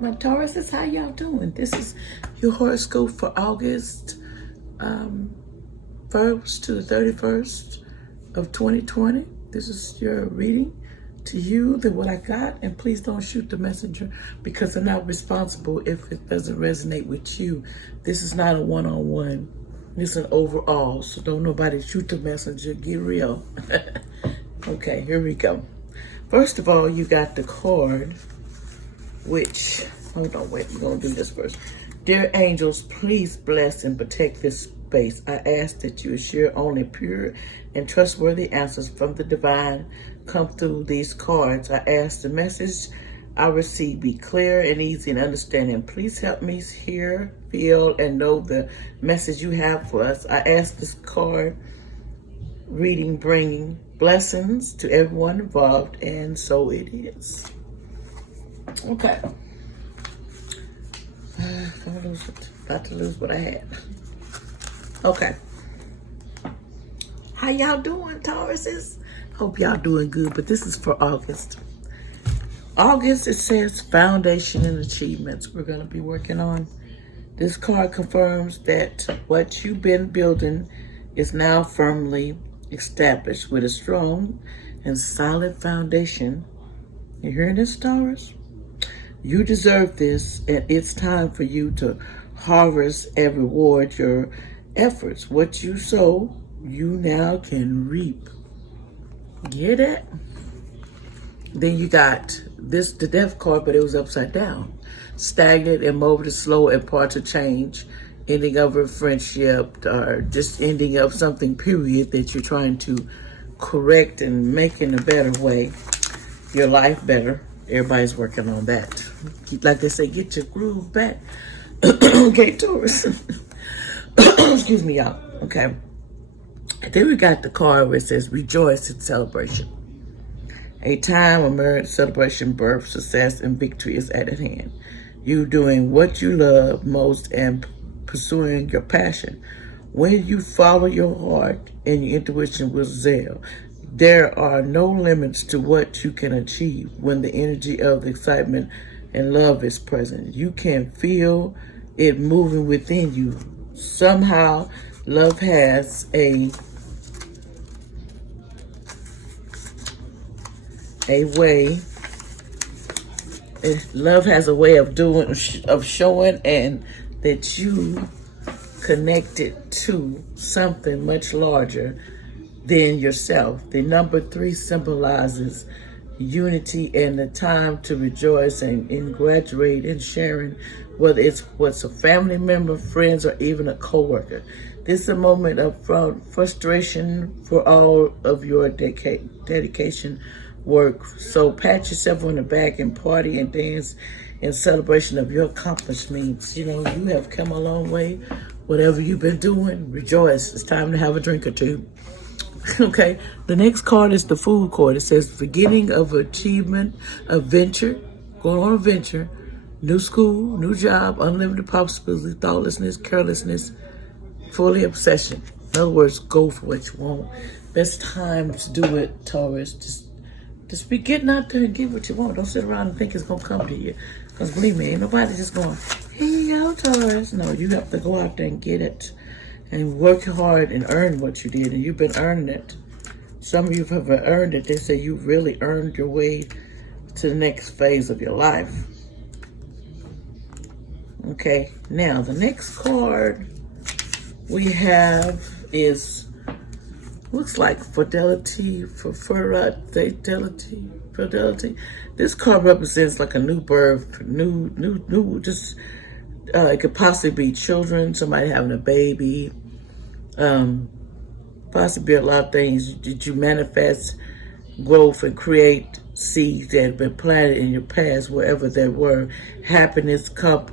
My Tauruses, how y'all doing? This is your horoscope for August 1st to the 31st of 2020. This is your reading to you, that what I got, and please don't shoot the messenger because I'm not responsible if it doesn't resonate with you. This is not a one-on-one. It's an overall, so don't nobody shoot the messenger. Get real. Okay, here we go. First of all, you got the card, which, hold on, wait, we're going to do this first. Dear angels, please bless and protect this space. I ask that you share only pure and trustworthy answers from the divine come through these cards. I ask the message I receive be clear and easy in understanding. Please help me hear, feel, and know the message you have for us. I ask this card reading bringing blessings to everyone involved, and so it is. Okay. About to lose what I had. Okay. How y'all doing, Tauruses? Hope y'all doing good, but this is for August. August, it says foundation and achievements we're going to be working on. This card confirms that what you've been building is now firmly established with a strong and solid foundation. You hearing this, Taurus? You deserve this, and it's time for you to harvest and reward your efforts. What you sow, you now can reap. Get that? Then you got this, the death card, but it was upside down. Stagnant and morbid, slow and part to change. Ending of a friendship, or just ending of something, period, that you're trying to correct and make in a better way. Your life better. Everybody's working on that. Like they say, get your groove back. Okay, Taurus. Excuse me, y'all. Okay. And then we got the card where it says rejoice in celebration. A time of marriage, celebration, birth, success, and victory is at hand. You doing what you love most and pursuing your passion. When you follow your heart and your intuition with zeal, there are no limits to what you can achieve when the energy of the excitement and love is present. You can feel it moving within you. Somehow, love has a way. Love has a way of showing and that you connected to something much larger than yourself. The number 3 symbolizes unity and the time to rejoice and graduate and sharing, whether it's what's a family member, friends, or even a coworker. This is a moment of frustration for all of your dedication work. So pat yourself on the back and party and dance in celebration of your accomplishments. You know, you have come a long way. Whatever you've been doing, rejoice. It's time to have a drink or two. Okay, the next card is the Fool card. It says beginning of achievement, a venture, going on a venture, new school, new job, unlimited possibility, thoughtlessness, carelessness, fully obsession. In other words, go for what you want. Best time to do it, Taurus. Just be getting out there and get what you want. Don't sit around and think it's going to come to you. Because believe me, ain't nobody just going, here you go, Taurus. No, you have to go out there and get it. And work hard and earn what you did. And you've been earning it. Some of you have earned it. They say you really earned your way to the next phase of your life. Okay, now the next card we have is, looks like fidelity. This card represents like a new birth, just it could possibly be children, somebody having a baby, possibly a lot of things that you manifest, growth, and create seeds that have been planted in your past, wherever they were. Happiness, comfort,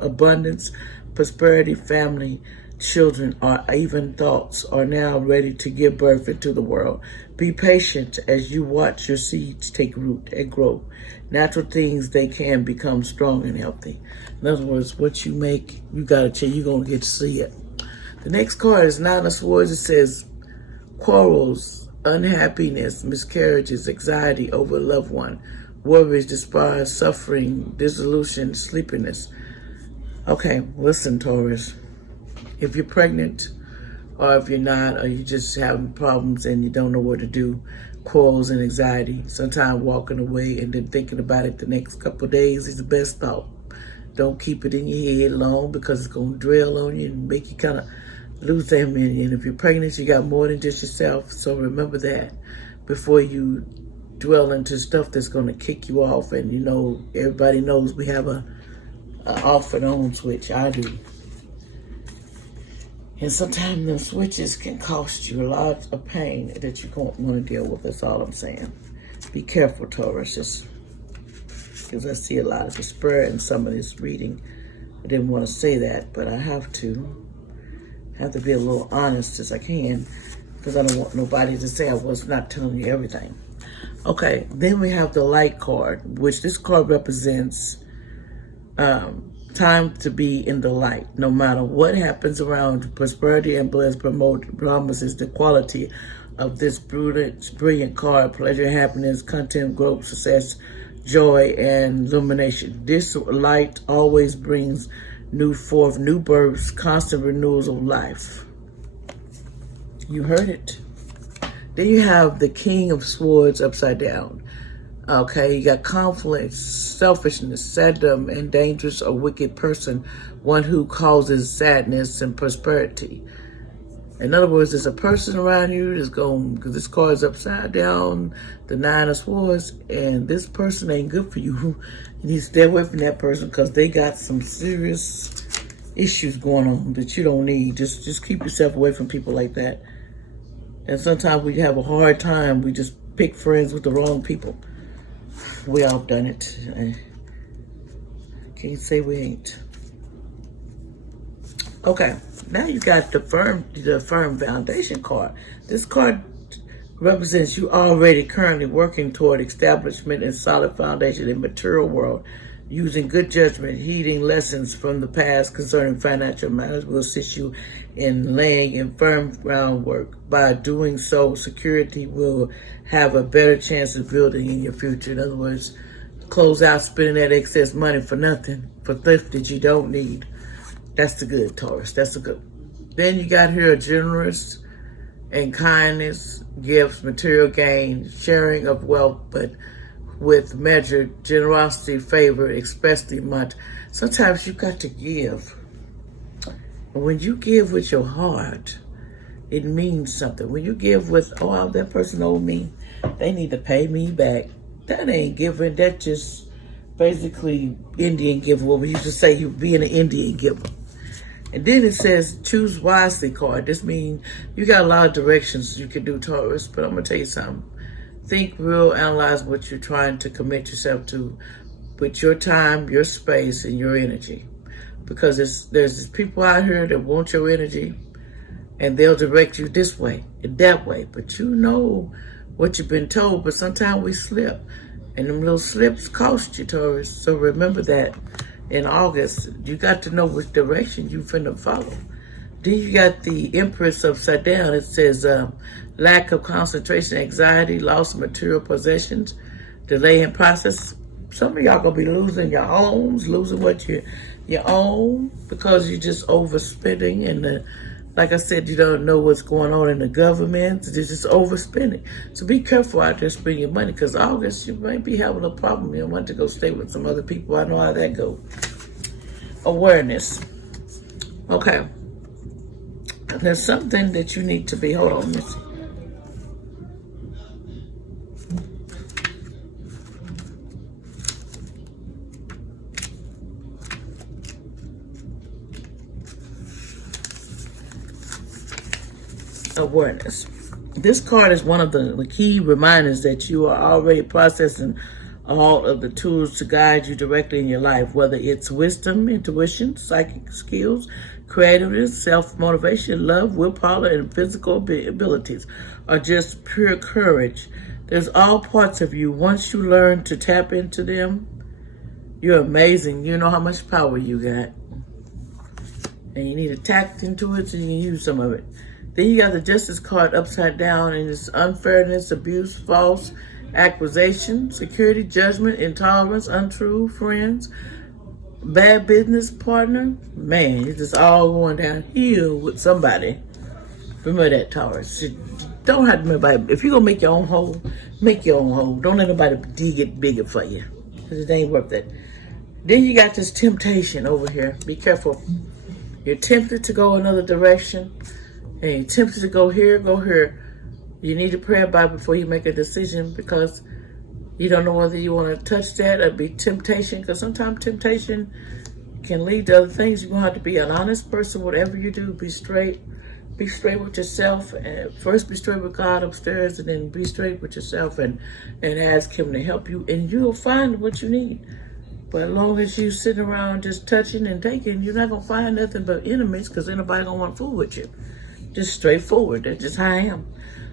abundance, prosperity, family, children, or even thoughts are now ready to give birth into the world. Be patient as you watch your seeds take root and grow. Natural things, they can become strong and healthy. In other words, what you make, you gotta change. You're gonna get to see it. The next card is Nine of Swords. It says quarrels, unhappiness, miscarriages, anxiety over a loved one, worries, despair, suffering, dissolution, sleepiness. Okay, listen, Taurus. If you're pregnant, or if you're not, or you just having problems and you don't know what to do, quarrels and anxiety, sometimes walking away and then thinking about it the next couple of days is the best thought. Don't keep it in your head long because it's going to drill on you and make you kind of lose that memory. And if you're pregnant, you got more than just yourself. So remember that before you dwell into stuff that's going to kick you off. And, you know, everybody knows we have a off and on switch. I do. And sometimes the switches can cost you a lot of pain that you don't want to deal with. That's all I'm saying. Be careful, Taurus, because I see a lot of despair in some of this reading. I didn't want to say that, but I have to be a little honest as I can, because I don't want nobody to say I was not telling you everything. Okay, then we have the light card, which this card represents time to be in the light. No matter what happens around, prosperity and bliss promises the quality of this brilliant card: pleasure, happiness, content, growth, success, joy, and illumination. This light always brings new births, constant renewals of life. You heard it. Then you have the King of Swords upside down. Okay, you got conflict, selfishness, sadness, and dangerous or wicked person, one who causes sadness and prosperity. In other words, there's a person around you that's going, because this card is upside down, the Nine of Swords, and this person ain't good for you. You need to stay away from that person because they got some serious issues going on that you don't need. Just keep yourself away from people like that. And sometimes we have a hard time. We just pick friends with the wrong people. We all done it. I can't say we ain't. Okay, now you got the firm foundation card. This card represents you already currently working toward establishment and solid foundation in material world. Using good judgment, heeding lessons from the past concerning financial matters will assist you in laying in firm groundwork. By doing so, security will have a better chance of building in your future. In other words, close out spending that excess money for nothing, for thrift that you don't need. That's the good, Taurus. That's the good. Then you got here generous and kindness, gifts, material gain, sharing of wealth, but with measured generosity, favor, especially much. Sometimes you got to give. And when you give with your heart, it means something. When you give with, oh, that person owed me, they need to pay me back. That ain't giving. That just basically Indian giver. What we used to say, you being an Indian giver. And then it says, choose wisely card. This means you got a lot of directions you can do, Taurus, but I'm going to tell you something. Think real, analyze what you're trying to commit yourself to with your time, your space, and your energy. Because there's people out here that want your energy, and they'll direct you this way and that way. But you know what you've been told, but sometimes we slip. And them little slips cost you, Taurus. So remember that in August, you got to know which direction you finna follow. Then you got the Empress upside down. It says lack of concentration, anxiety, loss of material possessions, delay in process. Some of y'all gonna be losing your homes, losing what you own because you're just overspending. And like I said, you don't know what's going on in the government. You're just overspending. So be careful out there spending your money, because August you might be having a problem. You want to go stay with some other people. I know how that goes. Awareness. Okay. There's something that you need to be, hold on, Missy. Awareness. This card is one of the key reminders that you are already processing all of the tools to guide you directly in your life, whether it's wisdom, intuition, psychic skills, creativeness, self-motivation, love, willpower, and physical abilities, or just pure courage. There's all parts of you. Once you learn to tap into them, you're amazing. You know how much power you got. And you need to tap into it so you can use some of it. Then you got the Justice card upside down, and it's unfairness, abuse, false accusation, security, judgment, intolerance, untrue friends, bad business partner. Man, it's just all going downhill with somebody. Remember that, Taurus. You don't have to remember. If you're going to make your own hole, make your own hole. Don't let nobody dig it bigger for you. Because it ain't worth it. Then you got this temptation over here. Be careful. You're tempted to go another direction. And you're tempted to go here, go here. You need to pray about it before you make a decision, because you don't know whether you want to touch that or be temptation. Because sometimes temptation can lead to other things. You're going to have to be an honest person. Whatever you do, be straight. Be straight with yourself. And first be straight with God upstairs, and then be straight with yourself and ask him to help you. And you'll find what you need. But as long as you sitting around just touching and taking, you're not going to find nothing but enemies, because ain't nobody going to want to fool with you. Just straightforward. That's just how I am.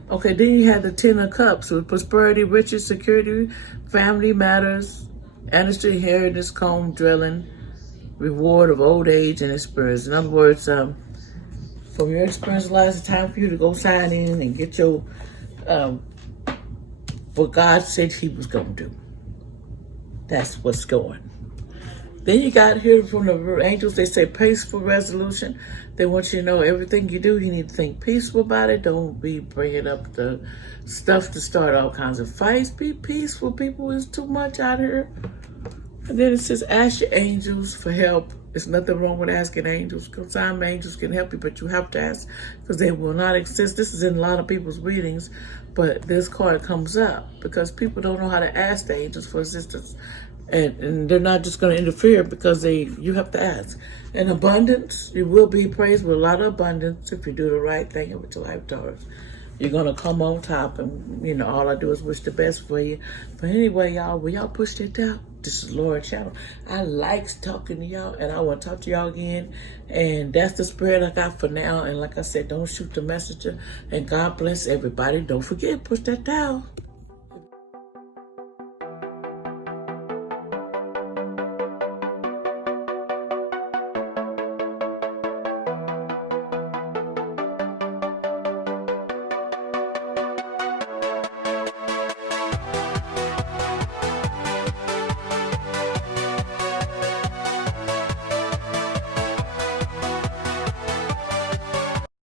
Okay, then you have the Ten of Cups with prosperity, riches, security, family matters, ancestral inheritance, comb, drilling, reward of old age and experience. In other words, from your experience, it's time for you to go sign in and get your, what God said he was going to do. That's what's going. Then you got here from the angels, they say peaceful resolution. They want you to know everything you do, you need to think peaceful about it. Don't be bringing up the stuff to start all kinds of fights. Be peaceful, people. It's too much out here. And then it says ask your angels for help. There's nothing wrong with asking angels, because some angels can help you, but you have to ask, because they will not exist. This is in a lot of people's readings, but this card comes up because people don't know how to ask the angels for assistance. And they're not just going to interfere, because you have to ask. In abundance, you will be praised with a lot of abundance if you do the right thing with your life, Taurus. You're going to come on top, and, all I do is wish the best for you. But anyway, y'all, will y'all push that down? This is Laura Channel. I like talking to y'all, and I want to talk to y'all again. And that's the spirit I got for now. And like I said, don't shoot the messenger. And God bless everybody. Don't forget, push that down.